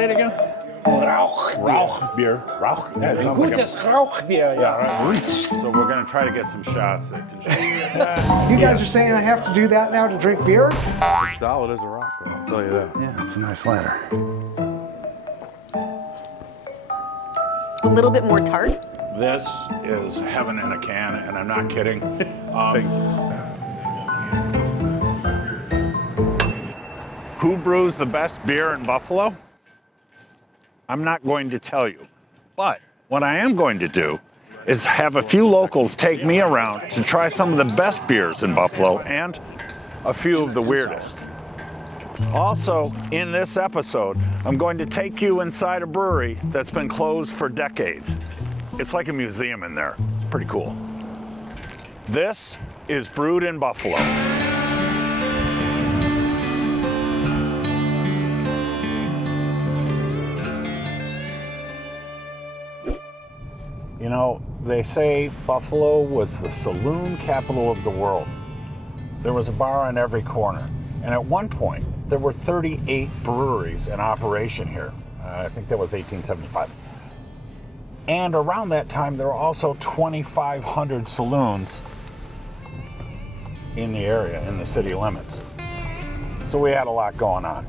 Say it again. Rauchbier. Rauch. Yeah, it sounds like Gutes Rauchbier. yeah. So we're gonna try to get some shots that can. You guys are saying I have to do that now to drink beer? It's solid as a rock, though, I'll tell you that. Yeah, it's a nice ladder. A little bit more tart. This is heaven in a can, and I'm not kidding. Who brews the best beer in Buffalo? I'm not going to tell you. But what I am going to do is have a few locals take me around to try some of the best beers in Buffalo and a few of the weirdest. Also, in this episode, I'm going to take you inside a brewery that's been closed for decades. It's like a museum in there. Pretty cool. This is Brewed in Buffalo. You know, they say Buffalo was the saloon capital of the world. There was a bar on every corner. And at one point, there were 38 breweries in operation here. I think that was 1875. And around that time, there were also 2,500 saloons in the area, in the city limits. So we had a lot going on.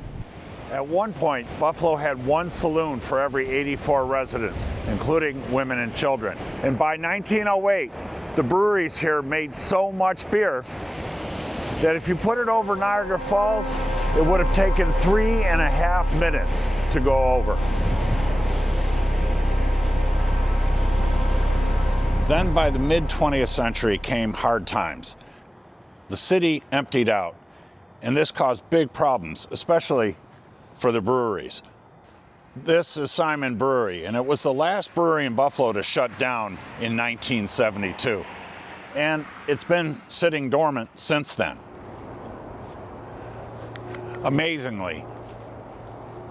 At one point, Buffalo had one saloon for every 84 residents, including women and children. And by 1908, the breweries here made so much beer that if you put it over Niagara Falls, it would have taken 3.5 minutes to go over. Then by the mid-20th century came hard times. The city emptied out, and this caused big problems, especially for the breweries. This is Simon Brewery, and it was the last brewery in Buffalo to shut down in 1972. And it's been sitting dormant since then. Amazingly,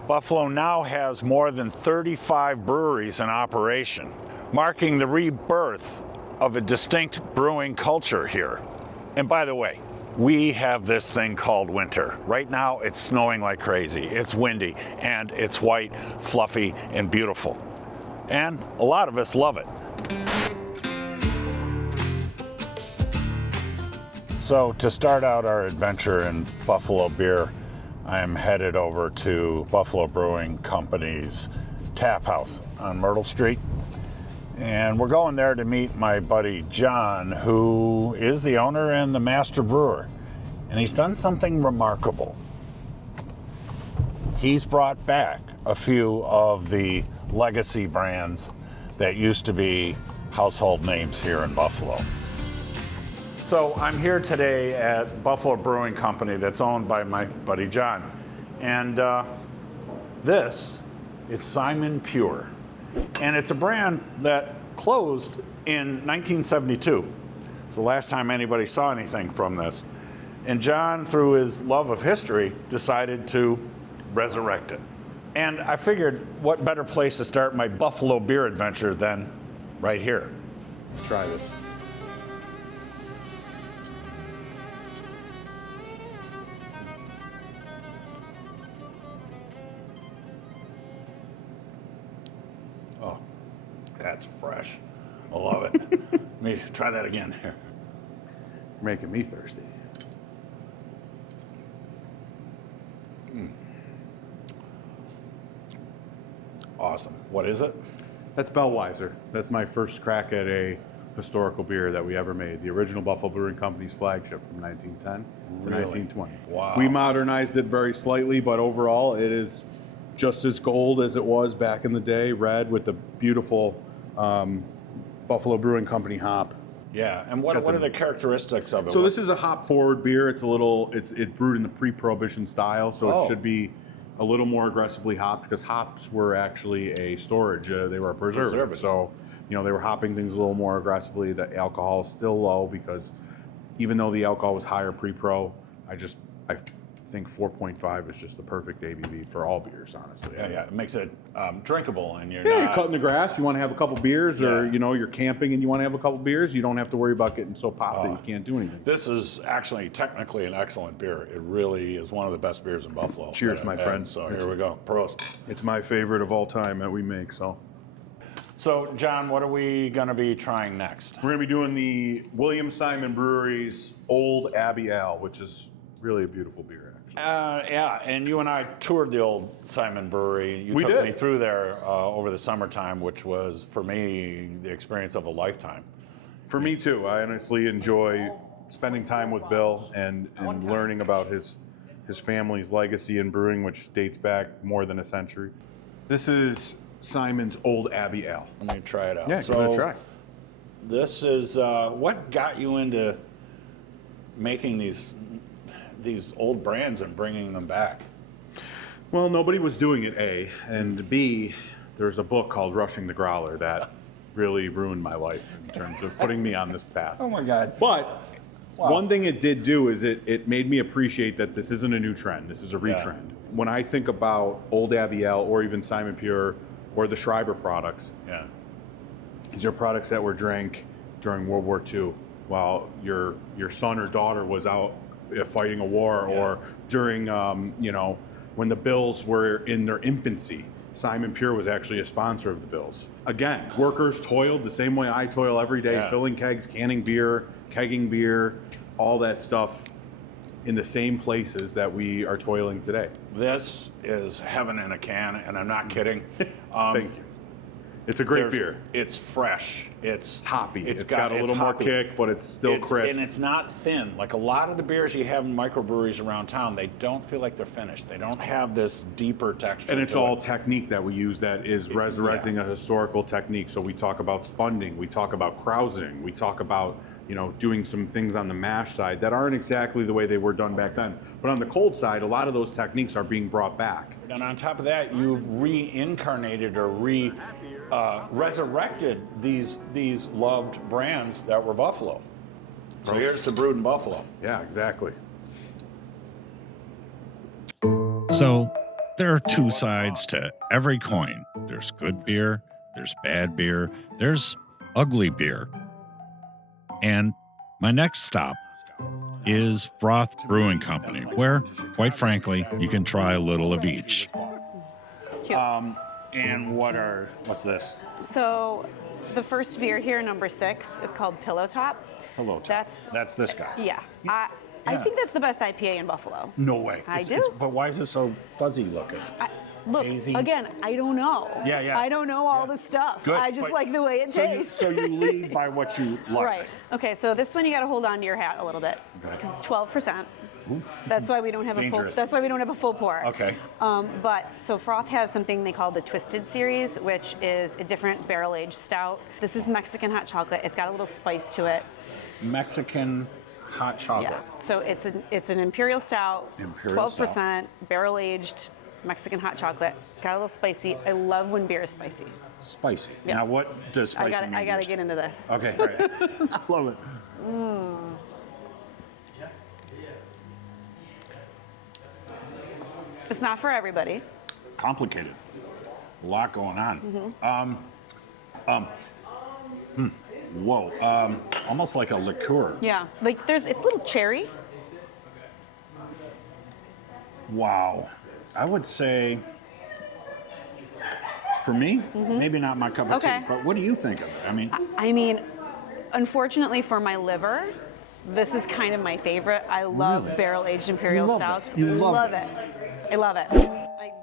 Buffalo now has more than 35 breweries in operation, marking the rebirth of a distinct brewing culture here. And by the way, we have this thing called winter. Right now, it's snowing like crazy. It's windy, and it's white, fluffy, and beautiful. And a lot of us love it. So to start out our adventure in Buffalo beer, I am headed over to Buffalo Brewing Company's tap house on Myrtle Street. And we're going there to meet my buddy John, who is the owner and the master brewer. And he's done something remarkable. He's brought back a few of the legacy brands that used to be household names here in Buffalo. So I'm here today at Buffalo Brewing Company that's owned by my buddy John. And this is Simon Pure. And it's a brand that closed in 1972. It's the last time anybody saw anything from this. And John, through his love of history, decided to resurrect it. And I figured what better place to start my Buffalo beer adventure than right here. Try this. That's fresh. I love it. Let me try that again here. You're making me thirsty. Awesome. What is it? That's Bell-Weiser. That's my first crack at a historical beer that we ever made. The original Buffalo Brewing Company's flagship from 1910 to 1920. Wow. We modernized it very slightly, but overall it is just as gold as it was back in the day, red with the beautiful Buffalo Brewing Company hop. Yeah, and what are the characteristics of it? So this is a hop-forward beer. It's brewed in the pre-Prohibition style, so it should be a little more aggressively hopped because hops were actually a storage. They were a preservative. So, they were hopping things a little more aggressively. The alcohol is still low because even though the alcohol was higher pre-pro, I think 4.5 is just the perfect ABV for all beers, honestly. Yeah. It makes it drinkable, and you're You're not cutting the grass, you want to have a couple beers, or Yeah. you're camping and you want to have a couple beers, you don't have to worry about getting so popped that you can't do anything. This is actually technically an excellent beer. It really is one of the best beers in Buffalo. Cheers, that my I've had. friend. So here we go. Prost. It's my favorite of all time that we make, so. So, John, what are we going to be trying next? We're going to be doing the Simon Brewery's Old Abbey Ale, which is really a beautiful beer, actually. Yeah, and you and I toured the old Simon Brewery. You We took did. me through there over the summertime, which was, for me, the experience of a lifetime. For me, too. I honestly enjoy spending time with Bill and learning about his family's legacy in brewing, which dates back more than a century. This is Simon's Old Abbey Ale. Let me try it out. Yeah, give it a try. This is what got you into making these old brands and bringing them back? Well, nobody was doing it, A. And B, there's a book called Rushing the Growler that really ruined my life in terms of putting me on this path. Oh my God. But one thing it did do is it made me appreciate that this isn't a new trend. This is a retrend. When I think about Old Abbey Ale or even Simon Pure or the Schreiber products, Yeah. these are products that were drank during World War II while your son or daughter was out fighting a war, or during when the Bills were in their infancy. Simon Pure was actually a sponsor of the Bills. Again, workers toiled the same way I toil every day, filling kegs, canning beer, kegging beer, all that stuff in the same places that we are toiling today. This is heaven in a can, and I'm not kidding. Thank you. It's a great beer. It's fresh. It's Hoppy. It's got a little more kick, but it's still crisp. And it's not thin. Like a lot of the beers you have in microbreweries around town, they don't feel like they're finished. They don't have this deeper texture. And it's all technique that we use that is resurrecting a historical technique. So we talk about spunding, we talk about krausening, we talk about doing some things on the mash side that aren't exactly the way they were done back then. But on the cold side, a lot of those techniques are being brought back. And on top of that, you've reincarnated or resurrected these loved brands that were Buffalo. So here's to brewed in Buffalo. Yeah, exactly. So there are two sides to every coin. There's good beer, there's bad beer, there's ugly beer. And my next stop is Froth Brewing Company, where, quite frankly, you can try a little of each. Cute. And what's this? So the first beer here, number 6, is called Pillow Top. Hello, That's this guy. Yeah. I think that's the best IPA in Buffalo. No way. I do. But why is it so fuzzy looking? Look, Hazy. again, I don't know. Yeah. I don't know all the stuff. Good, I just but- like the way it tastes. So you lead by what you like. Right. Okay, so this one you got to hold on to your hat a little bit because it's 12%. That's why we don't have Dangerous. a full pour. Okay. So Froth has something they call the Twisted series, which is a different barrel-aged stout. This is Mexican hot chocolate. It's got a little spice to it. Mexican hot chocolate. Yeah. So it's an imperial stout, Imperial 12%, barrel-aged Mexican hot chocolate. Got a little spicy. I love when beer is spicy. Spicy. Yeah. Now, what does spicy mean? I gotta get into this. Okay, all right. I love it. It's not for everybody. Complicated. A lot going on. Whoa. Almost like a liqueur. Yeah, like it's a little cherry. Wow. I would say, for me, maybe not my cup of Okay. tea, but what do you think of it? I mean, unfortunately for my liver, this is kind of my favorite. I love Really? barrel-aged imperial You love stouts. this. You love it. this. I love it.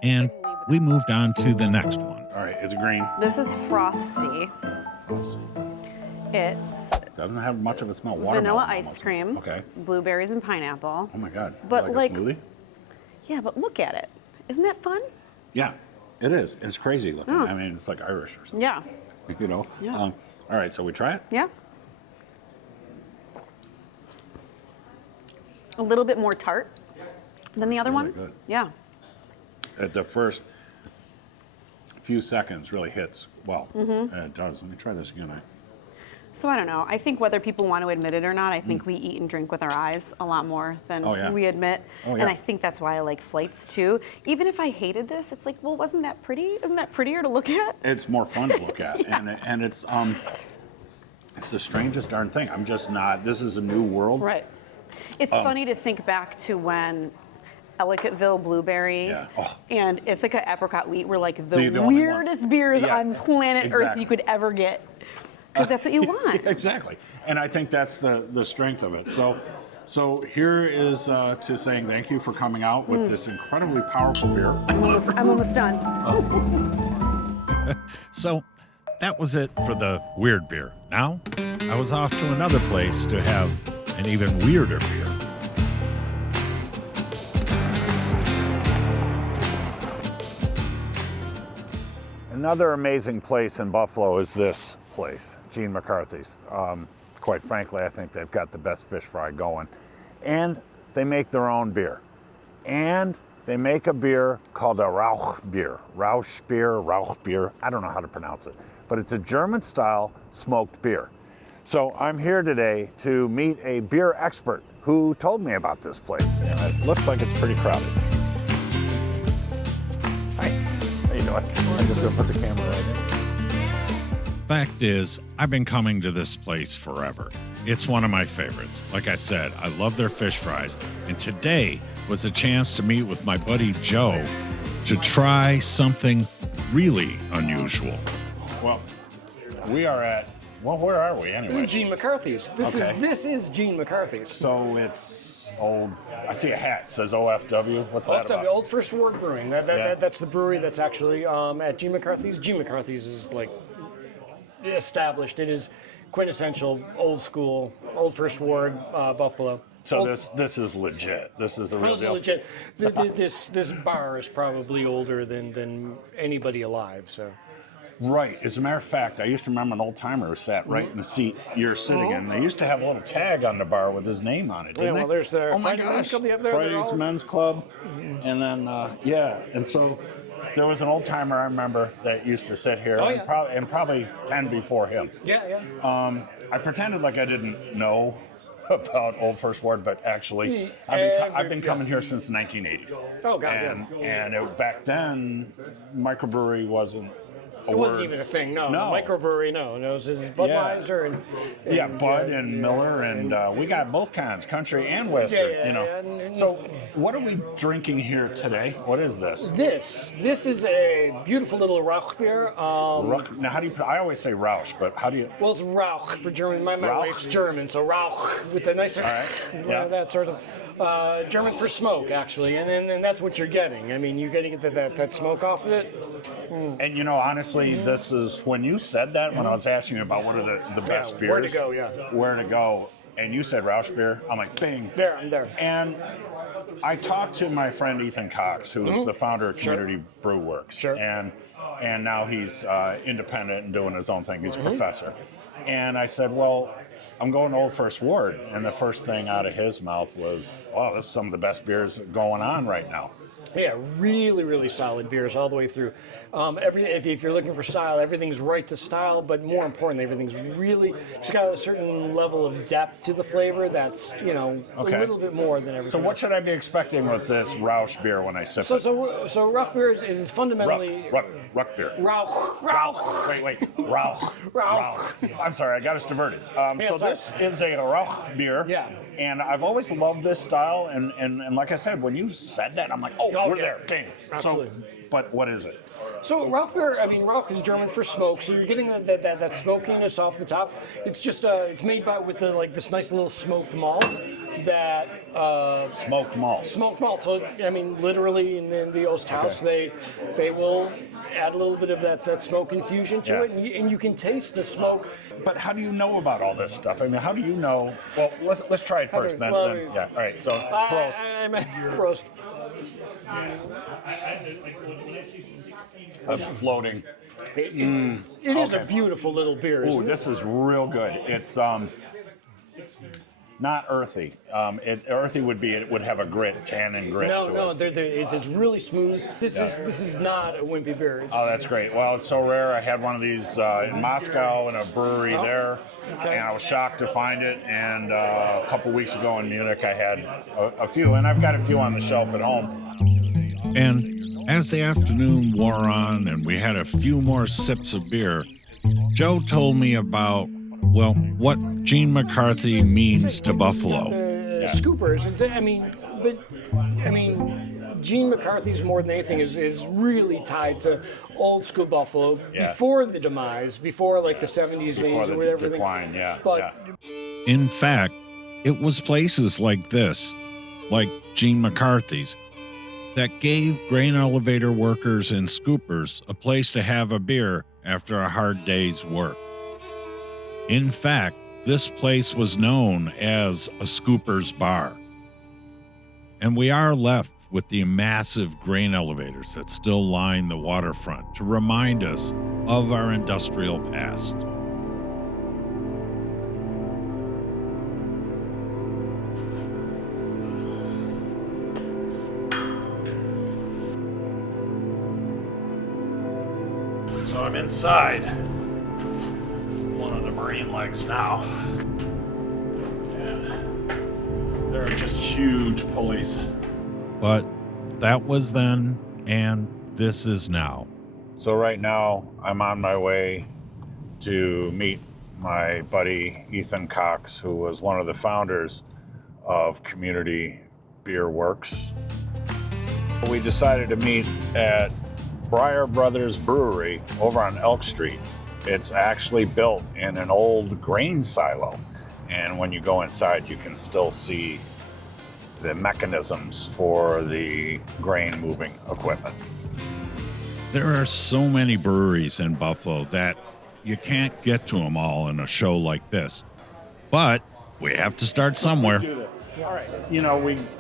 And we moved on to the next one. All right, it's green. This is Froth C. It's Doesn't have much of a smell. Watermelon vanilla ice almost. cream, Okay. blueberries and pineapple. Oh my God. But Is it like- a smoothie? Yeah, but look at it. Isn't that fun? Yeah, it is. It's crazy looking. Oh. I mean, it's like Irish or something. Yeah. You know? Yeah. All right, so we try it? Yeah. A little bit more tart than the other really one. good. Yeah. At the first few seconds really hits well. And it does. Let me try this again. So I don't know. I think whether people want to admit it or not, I think we eat and drink with our eyes a lot more than we admit. And I think that's why I like flights too. Even if I hated this, it's like, well, wasn't that pretty? Isn't that prettier to look at? It's more fun to look at, and it's the strangest darn thing. I'm just not. This is a new world. Right. It's funny to think back to when Ellicottville Blueberry and Ithaca Apricot Wheat were like the weirdest beers on planet Earth you could ever get. Because that's what you want. Exactly. And I think that's the strength of it. So here is to saying thank you for coming out with this incredibly powerful beer. I'm almost done. So that was it for the weird beer. Now I was off to another place to have an even weirder beer. Another amazing place in Buffalo is this place, Gene McCarthy's. Quite frankly, I think they've got the best fish fry going. And they make their own beer. And they make a beer called a Rauchbier. Rauchbier. I don't know how to pronounce it. But it's a German-style smoked beer. So I'm here today to meet a beer expert who told me about this place. And it looks like it's pretty crowded. Hi. How you doing? I'm just going to put the camera right in. Fact is, I've been coming to this place forever. It's one of my favorites. Like I said, I love their fish fries. And today was a chance to meet with my buddy Joe to try something really unusual. Well, we are at, where are we anyway? This is Gene McCarthy's. This is Gene McCarthy's. So it's old, I see a hat, it says OFW. What's that OFW, about? Old First Ward Brewing. That's the brewery that's actually at Gene McCarthy's. Gene McCarthy's is like established. It is quintessential, old school, Old First Ward, Buffalo. So this is legit. This is a real deal. Legit. This bar is probably older than anybody alive. So. Right. As a matter of fact, I used to remember an old timer who sat right in the seat you're sitting in. They used to have a little tag on the bar with his name on it, didn't they? Well, there's the oh my Friday Men's gosh, Club up there. Friday's Men's Club. And then, and so there was an old timer I remember that used to sit here, and probably 10 before him. Yeah. I pretended like I didn't know about Old First Ward, but actually, I've been coming here since the 1980s. Oh, God, and back then, microbrewery wasn't a It word. wasn't even a thing, no. No. Microbrewery, no. It was Bell-Weiser and Bud and Miller, and we got both kinds, country and western, So what are we drinking here today? What is this? This is a beautiful little Rauchbier. Now, how do you? I always say Rauch, but how do you? Well, it's Rauch for German. My Rauch? wife's German, so Rauch with the nicer, that sort of German for smoke, actually, and that's what you're getting. I mean, you're getting that smoke off of it. And honestly, this is when you said that when I was asking you about what are the best beers, where to go, and you said Rauchbier, I'm like, bing. I'm there. And I talked to my friend Ethan Cox, who's the founder of Community Brew Works, and now he's independent and doing his own thing. He's a professor, and I said, well, I'm going to Old First Ward, and the first thing out of his mouth was, wow, this is some of the best beers going on right now. Yeah, really, really solid beers all the way through. If you're looking for style, everything's right to style, but more importantly, everything's really just got a certain level of depth to the flavor that's, a little bit more than everything. So what should I be expecting with this Rauch beer when I sip it? So Rauch beer is fundamentally... Rauch beer. Rauch. Wait. Rauch. I'm sorry, I got us diverted. This is a Rauch beer. Yeah. And I've always loved this style, and like I said, when you said that, I'm like, we're there, bing. Absolutely. But what is it? So Rauch beer, Rauch is German for smoke, so you're getting that smokiness off the top. It's just it's made with this nice little smoked malt that smoked malt. Smoked malt. So literally in the Osthaus, they will add a little bit of that smoke infusion to it, and you can taste the smoke. But how do you know about all this stuff? How do you know? Well, let's try it first. Then. All right. So Prost. Prost. I'm floating. It is a beautiful little beer. Ooh, this is real good. It's not earthy. Earthy would be, it would have a grit, tannin grit to it. No, it's really smooth. This is not a wimpy beer. Oh, that's great. Well, it's so rare. I had one of these in Moscow in a brewery there, and I was shocked to find it. And a couple weeks ago in Munich, I had a few, and I've got a few on the shelf at home. And as the afternoon wore on and we had a few more sips of beer, Joe told me about, well, what Gene McCarthy means to Buffalo. Scoopers, Gene McCarthy's more than anything is really tied to old school Buffalo before the demise, before like the 70s, Before 80s, the or whatever. decline, yeah. But In fact, it was places like this, like Gene McCarthy's, that gave grain elevator workers and scoopers a place to have a beer after a hard day's work. In fact, this place was known as a scooper's bar. And we are left with the massive grain elevators that still line the waterfront to remind us of our industrial past. So I'm inside one of the marine legs now. And there are just huge pulleys. But that was then, and this is now. So right now I'm on my way to meet my buddy Ethan Cox, who was one of the founders of Community Beer Works. We decided to meet at Briar Brothers Brewery over on Elk Street. It's actually built in an old grain silo. And when you go inside, you can still see the mechanisms for the grain moving equipment. There are so many breweries in Buffalo that you can't get to them all in a show like this. But we have to start somewhere. All right. You know,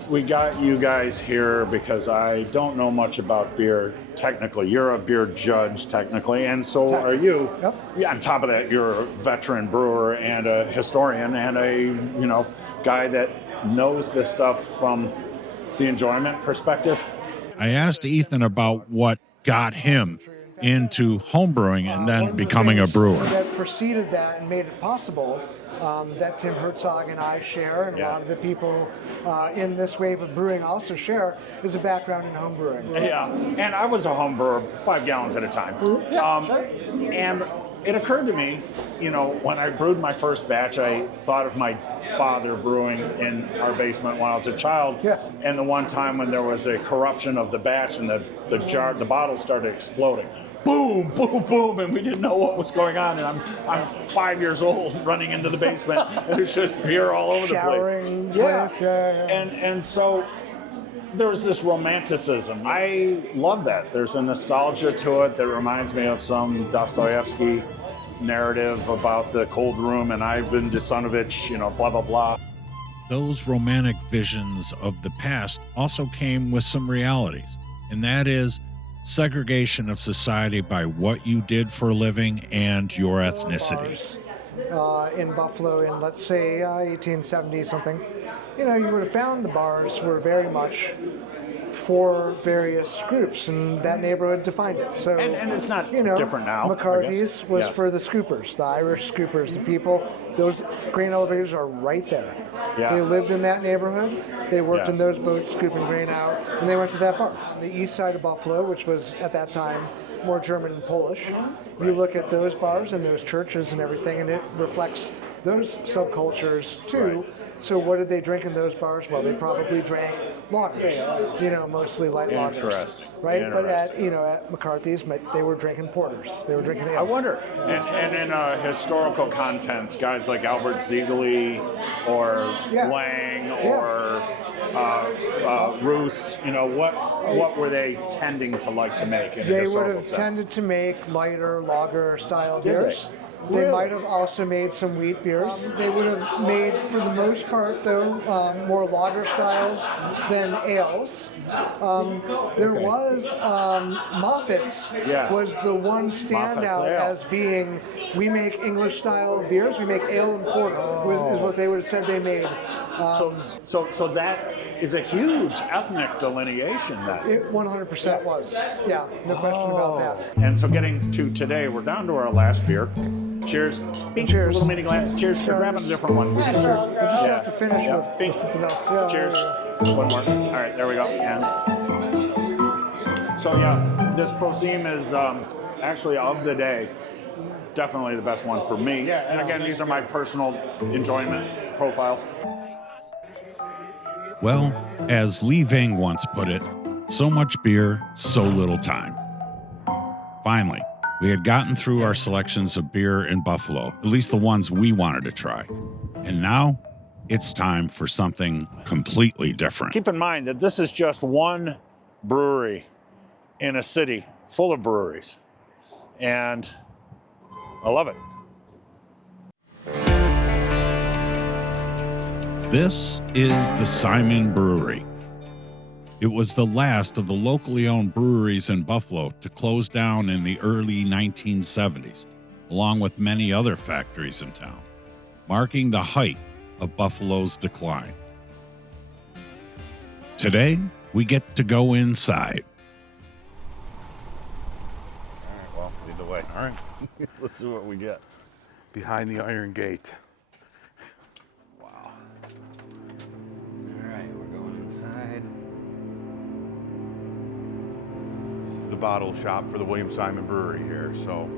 we got you guys here because I don't know much about beer technically. You're a beer judge technically, and so are you. Yep. Yeah, on top of that, you're a veteran brewer and a historian and a, guy that knows this stuff from the enjoyment perspective. I asked Ethan about what got him into homebrewing and then becoming a brewer. That preceded that and made it possible that Tim Herzog and I share, and a lot of the people in this wave of brewing also share, is a background in home brewing. Yeah, and I was a home brewer, 5 gallons at a time. And it occurred to me, when I brewed my first batch, I thought of my father brewing in our basement when I was a child. Yeah. And the one time when there was a corruption of the batch and the bottle started exploding. Boom, boom, boom, and we didn't know what was going on. And I'm 5 years old running into the basement, and there's just beer all over Showering the place. place, yeah. And so there's this romanticism. I love that. There's a nostalgia to it that reminds me of some Dostoevsky narrative about the cold room and Ivan Desanovich, blah, blah, blah. Those romantic visions of the past also came with some realities, and that is segregation of society by what you did for a living and your ethnicity. In Buffalo in, let's say, 1870 something, you would have found the bars were very much for various groups, and that neighborhood defined it. So, and it's not different now. McCarthy's was for the scoopers, the Irish scoopers, the people. Those grain elevators are right there. Yeah. They lived in that neighborhood. They worked in those boats, scooping grain out, and they went to that bar. The east side of Buffalo, which was at that time more German and Polish, you look at those bars and those churches and everything, and it reflects those subcultures too. Right. So what did they drink in those bars? Well, they probably drank lagers, mostly light lagers. Interesting. Right? Interesting. But at McCarthy's, they were drinking porters. They were drinking ales. I wonder. And in historical contents, guys like Albert Ziegler or Lang or Roos, what were they tending to like to make in a They historical would have sense? tended to make lighter lager style Did beers. They might have also made some wheat beers. They would have made, for the most part, though, more lager styles than ales. There was Moffat's was the one standout as being, we make English style beers, we make ale and porter, is what they would have said they made. So that is a huge ethnic delineation then. It 100% was. Yeah, no question about that. And so getting to today, we're down to our last beer. Cheers. Bing. Cheers. A little mini glass. Cheers. So grabbing a different one. We just have to finish with something else. Yeah. Cheers. One more. All right, there we go. And so yeah, this Prosim is actually of the day, definitely the best one for me. Yeah, and again, these are my personal enjoyment profiles. Well, as Li Ving once put it, so much beer, so little time. Finally, we had gotten through our selections of beer in Buffalo, at least the ones we wanted to try. And now it's time for something completely different. Keep in mind that this is just one brewery in a city full of breweries. And I love it. This is the Simon Brewery. It was the last of the locally owned breweries in Buffalo to close down in the early 1970s, along with many other factories in town, marking the height of Buffalo's decline. Today, we get to go inside. All right, well, lead the way. All right, let's see what we get. Behind the iron gate. Wow. All right, we're going inside. This is the bottle shop for the William Simon Brewery here, so.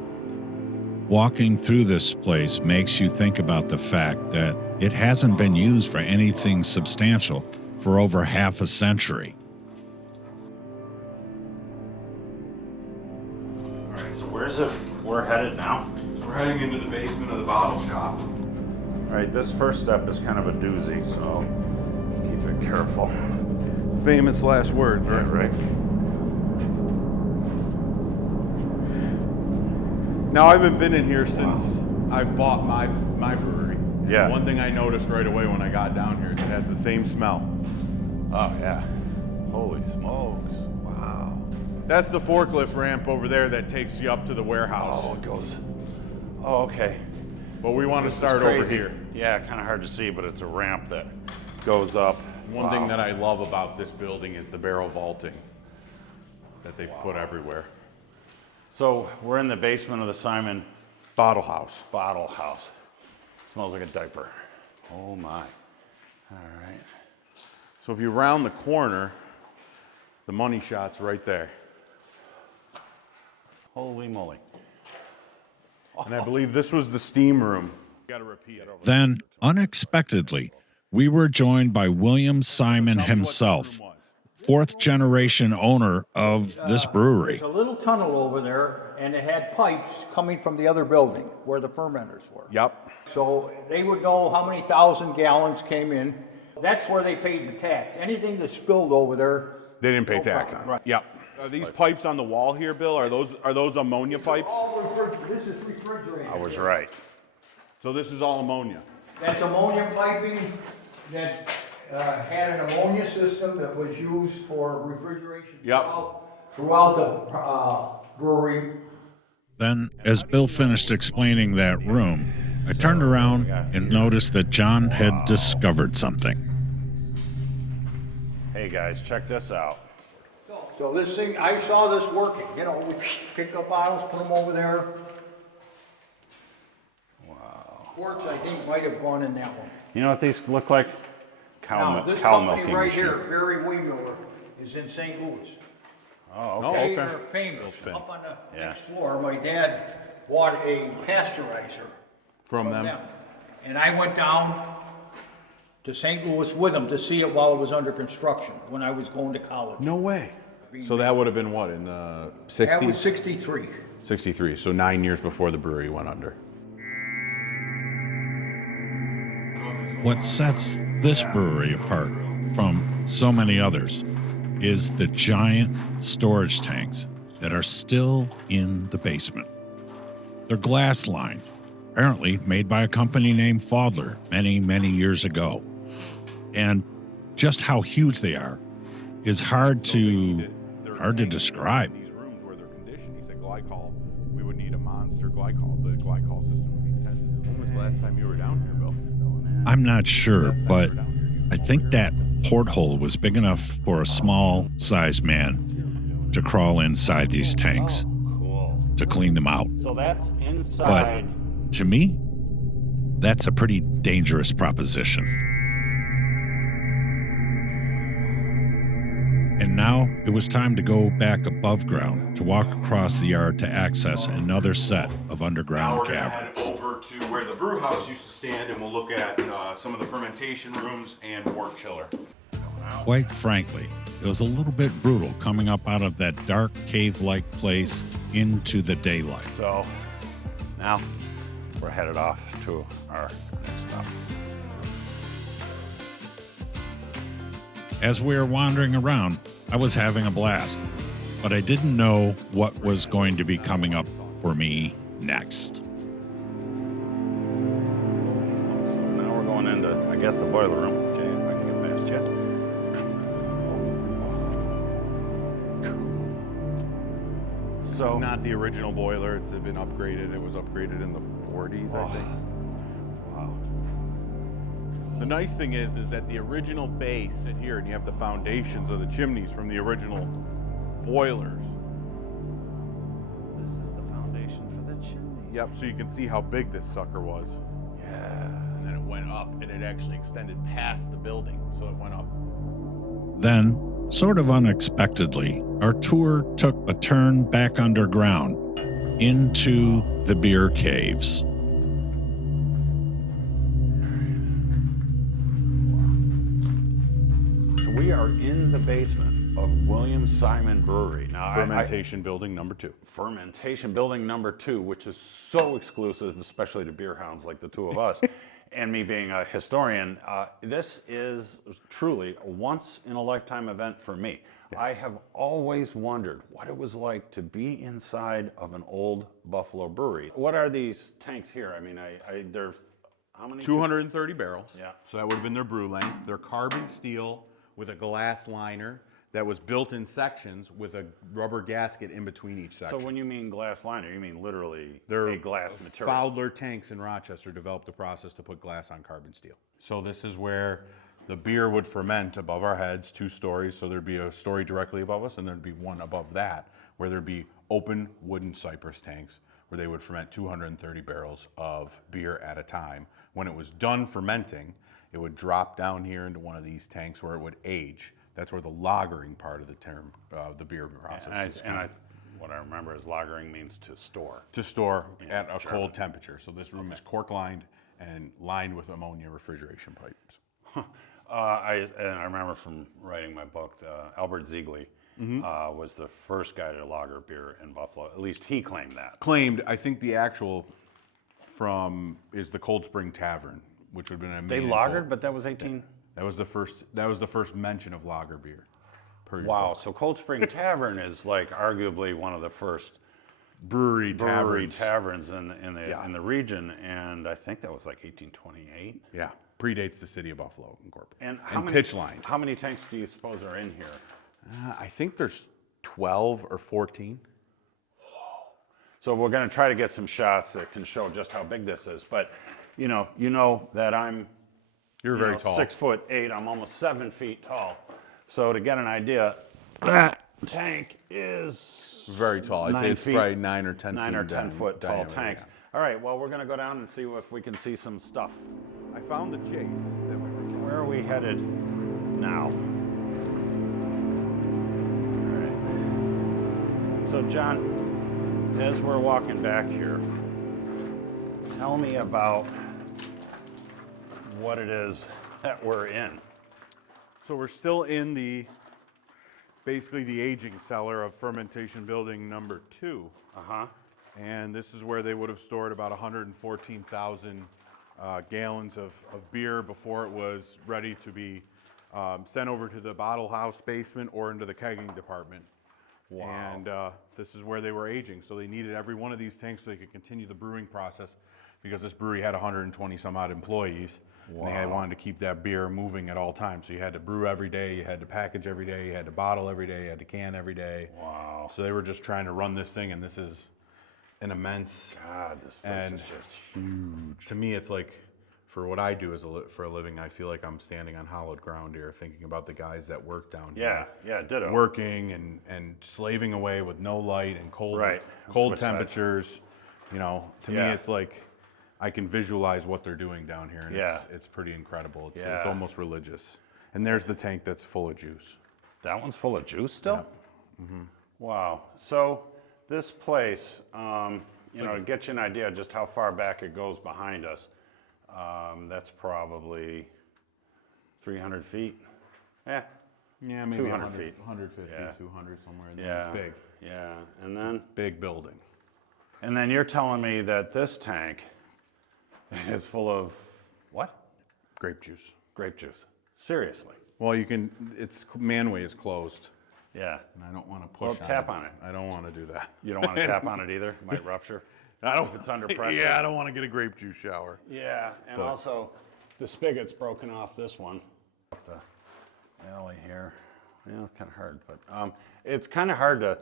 Walking through this place makes you think about the fact that it hasn't been used for anything substantial for over half a century. All right, so where's it? We're headed now. We're heading into the basement of the bottle shop. All right, this first step is kind of a doozy, so keep it careful. Famous last words, right? Right. Now, I haven't been in here since I've bought my brewery. Yeah. One thing I noticed right away when I got down here is it has the same smell. Oh, yeah. Holy smokes. Wow. That's the forklift ramp over there that takes you up to the warehouse. Oh, it goes. Oh, okay. But we want to This is start over crazy. here. Yeah, kind of hard to see, but it's a ramp that goes up. One thing that I love about this building is the barrel vaulting that they put everywhere. So we're in the basement of the Simon Bottle house. Bottle House. Smells like a diaper. Oh my. All right. So if you round the corner, the money shot's right there. Holy moly. And I believe this was the steam room. Got to repeat it. Then, unexpectedly, we were joined by William Simon himself, fourth-generation owner of this brewery. There's a little tunnel over there, and it had pipes coming from the other building where the fermenters were. Yep. So they would know how many thousand gallons came in. That's where they paid the tax. Anything that spilled over there, They didn't pay no tax problem. on it. Right. Yep. Are these pipes on the wall here, Bill? Are those ammonia pipes? This is refrigerated. I was right. So this is all ammonia. That's ammonia piping that had an ammonia system that was used for refrigeration Yep. throughout the brewery. Then, as Bill finished explaining that room, I turned around and noticed that John had discovered something. Hey guys, check this out. So this thing, I saw this working, you know, we pick up bottles, put them over there. Wow. Quarts, I think, might have gone in that one. You know what these look like? Now, this Cow company milking right machine. here, Barry Wehmiller, is in St. Louis. Oh, Oh, okay. They okay. are famous. Spin. Up on the Yeah. next floor, my dad bought a pasteurizer From them. And I went down to St. Louis with him to see it while it was under construction, when I was going to college. No way. So that would have been what, in the 60s? That was 63. 63, so 9 years before the brewery went under. What sets this brewery apart from so many others is the giant storage tanks that are still in the basement. They're glass lined, apparently made by a company named Fodler many, many years ago. And just how huge they are is hard to describe. These rooms where they're conditioned, he said glycol, we would need a monster glycol. The glycol system would be tens of. When was the last time you were down here, Bill? I'm not sure, but I think that porthole was big enough for a small-sized man to crawl inside these tanks to clean them out. So that's inside. But to me, that's a pretty dangerous proposition. And now it was time to go back above ground to walk across the yard to access another set of underground caverns. Head over to where the brew house used to stand, and we'll look at some of the fermentation rooms and wort chiller. Quite frankly, it was a little bit brutal coming up out of that dark cave-like place into the daylight. So now we're headed off to our next stop. As we were wandering around, I was having a blast, but I didn't know what was going to be coming up for me next. So now we're going into, I guess, the boiler room. Okay, if I can get past you. So not the original boiler. It's been upgraded. It was upgraded in the 40s, I think. Wow. The nice thing is that the original base here, and you have the foundations of the chimneys from the original boilers. This is the foundation for the chimney. Yep, so you can see how big this sucker was. Yeah. And then it went up, and it actually extended past the building, so it went up. Then, sort of unexpectedly, our tour took a turn back underground into the beer caves. We are in the basement of William Simon Brewery. Now, Fermentation building number 2. Fermentation building number 2, which is so exclusive, especially to beer hounds like the two of us, and me being a historian. This is truly a once-in-a-lifetime event for me. Yeah. I have always wondered what it was like to be inside of an old Buffalo brewery. What are these tanks here? I mean, they're how many? 230 barrels. Yeah. So that would have been their brew length. They're carbon steel with a glass liner that was built in sections with a rubber gasket in between each section. So when you mean glass liner, you mean literally a glass material? Fowler Tanks in Rochester developed the process to put glass on carbon steel. So this is where the beer would ferment above our heads, 2 stories. So there'd be a story directly above us, and there'd be one above that, where there'd be open wooden cypress tanks where they would ferment 230 barrels of beer at a time. When it was done fermenting, it would drop down here into one of these tanks where it would age. That's where the lagering part of the term, the beer process is. What I remember is lagering means to store. To store at a cold temperature. So this room is cork lined and lined with ammonia refrigeration pipes. I remember from writing my book, Albert Ziegler was the first guy to lager beer in Buffalo. At least he claimed that. Claimed, I think the actual is the Cold Spring Tavern, which would have been a They lagered, but that was 18. That was the first mention of lager beer. Wow, so Cold Spring Tavern is like arguably one of the first brewery taverns in the region, and I think that was like 1828. Yeah, predates the city of Buffalo Incorporated. And pitch line. How many tanks do you suppose are in here? I think there's 12 or 14. So we're going to try to get some shots that can show just how big this is. But you know that You're very tall. 6'8". I'm almost 7 feet tall. So to get an idea, that tank is very tall. I'd say it's probably 9 or 10 9 feet or 10 foot tall diameter, tanks. yeah. All right. Well, we're going to go down and see if we can see some stuff. I found the chase that we were talking. Where are we headed now? All right. So John, as we're walking back here, tell me about what it is that we're in. So we're still in basically the aging cellar of fermentation building number 2. And this is where they would have stored about 114,000 gallons of beer before it was ready to be sent over to the bottle house basement or into the kegging department. Wow. And this is where they were aging. So they needed every one of these tanks so they could continue the brewing process because this brewery had 120 some odd employees. Wow. And they wanted to keep that beer moving at all times. So you had to brew every day, you had to package every day, you had to bottle every day, you had to can every day. Wow. So they were just trying to run this thing, and this is an immense. God, this place is just huge. To me, it's like, for what I do for a living, I feel like I'm standing on hallowed ground here, thinking about the guys that work down here. Yeah, ditto. Working and slaving away with no light and cold temperatures. You know, to me, it's like I can visualize what they're doing down here, and it's pretty incredible. It's almost religious. And there's the tank that's full of juice. That one's full of juice still? Yeah. Mm-hmm. Wow. So this place, you know, to get you an idea of just how far back it goes behind us, that's probably 300 feet. Yeah, maybe 200 feet. 150, 200, somewhere in there. Yeah. It's big. Yeah, and then big building. And then you're telling me that this tank is full of what? Grape juice. Grape juice. Seriously. Well, it's manway is closed. Yeah. And I don't want to push tap on it. I don't want to do that. You don't want to tap on it either? It might rupture. If it's under pressure. Yeah, I don't want to get a grape juice shower. Yeah, and also the spigot's broken off this one. Up the alley here. Yeah, it's kind of hard, but it's kind of hard to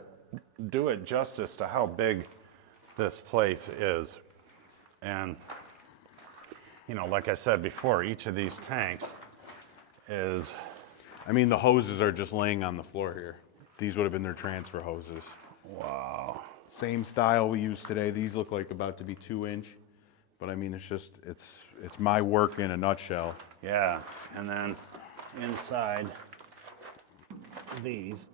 do it justice to how big this place is. And, you know, like I said before, each of these tanks is... I mean, the hoses are just laying on the floor here. These would have been their transfer hoses. Wow. Same style we use today. These look like about to be 2-inch, but I mean, it's my work in a nutshell. Yeah, and then inside these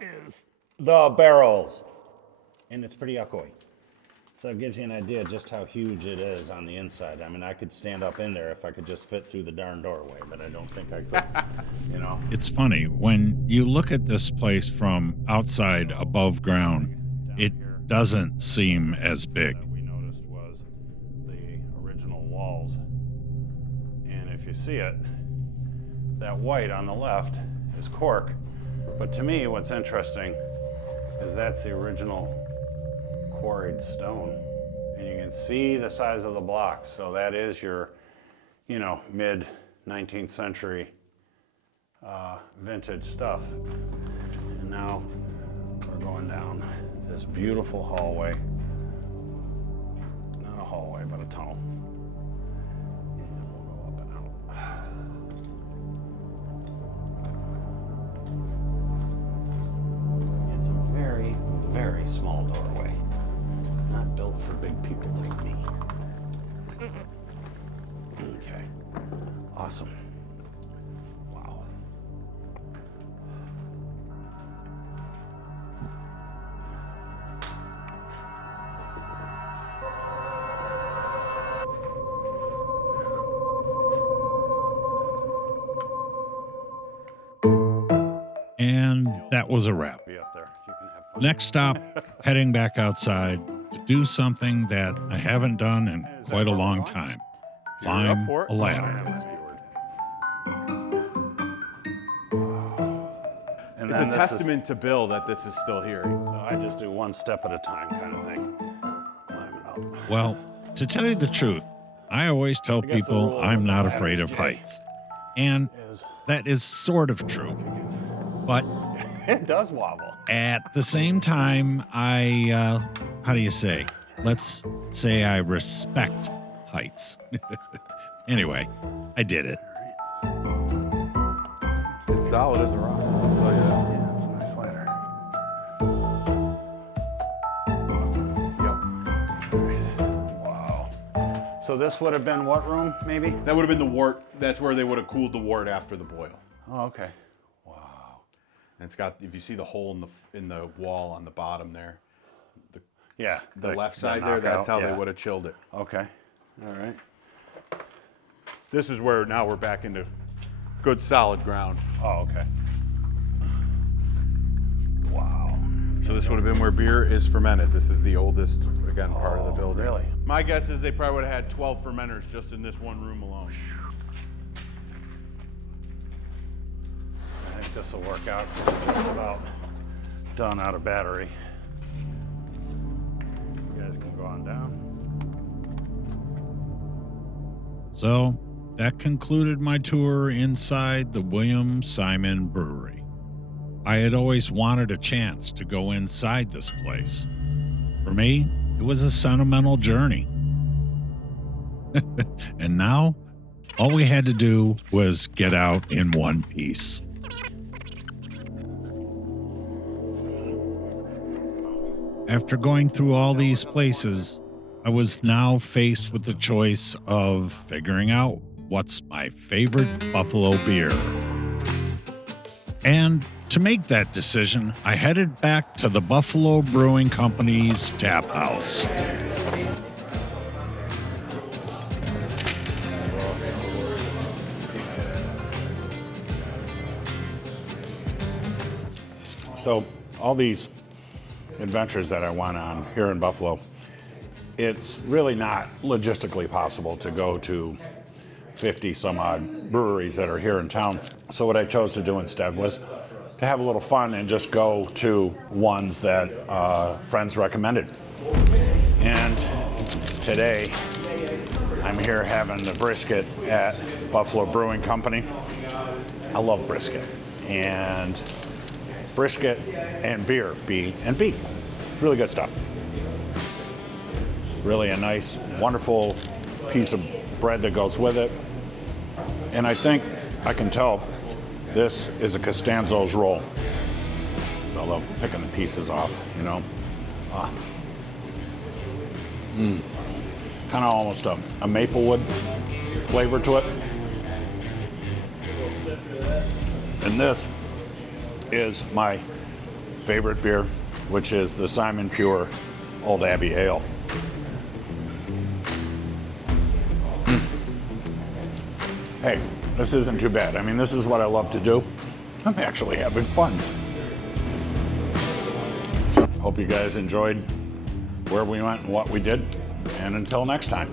is the barrels, and it's pretty echoey. So it gives you an idea just how huge it is on the inside. I mean, I could stand up in there if I could just fit through the darn doorway, but I don't think I could, you know? It's funny, when you look at this place from outside above ground, it doesn't seem as big. That we noticed was the original walls. And if you see it, that white on the left is cork. But to me, what's interesting is that's the original quarried stone, and you can see the size of the blocks. So that is your, you know, mid 19th century vintage stuff. And now we're going down this beautiful hallway. Not a hallway, but a tunnel. And we'll go up and out. It's a very, very small doorway. Not built for big people like me. Okay. Awesome. Wow. And that was a wrap. Be up there. You can have fun. Next stop, heading back outside to do something that I haven't done in quite a long time. Climb a ladder. And It's then a testament to Bill that this is still here. So I just do one step at a time kind of thing. Climb it up. Well, to tell you the truth, I always tell guess the people rule I'm of not the afraid of ladder, Jay, heights. And that is sort of true. But It does wobble. at the same time, I, how do you say? Let's say I respect heights. Anyway, I did it. It's solid as a rock. I'll tell you that. Yeah, it's a nice ladder. Yep. Wow. So this would have been what room, maybe? That would have been the wort. That's where they would have cooled the wort after the boil. Oh, okay. And it's got, if you see the hole in the wall on the bottom there, Yeah. the left side there, that's how they would have chilled it. Okay. All right. This is where now we're back into good solid ground. Oh, okay. Wow. So this would have been where beer is fermented. This is the oldest, again, part of the building. Really? My guess is they probably would have had 12 fermenters just in this one room alone. I think this will work out. It's just about done out of battery. You guys guys can go on down. So that concluded my tour inside the William Simon Brewery. I had always wanted a chance to go inside this place. For me, it was a sentimental journey. And now, all we had to do was get out in one piece. After going through all these places, I was now faced with the choice of figuring out what's my favorite Buffalo beer. And to make that decision, I headed back to the Buffalo Brewing Company's tap house. So all these adventures that I went on here in Buffalo, it's really not logistically possible to go to 50 some odd breweries that are here in town. So what I chose to do instead was to have a little fun and just go to ones that friends recommended. And today I'm here having the brisket at Buffalo Brewing Company. I love brisket, and brisket and beer, B&B. Really good stuff. Really a nice, wonderful piece of bread that goes with it. And I think I can tell this is a Costanzo's roll. I love picking the pieces off, you know. Kind of almost a maplewood flavor to it. And this is my favorite beer, which is the Simon Pure Old Abbey Ale. Hey, this isn't too bad. I mean, this is what I love to do. I'm actually having fun. Hope you guys enjoyed where we went and what we did. And until next time.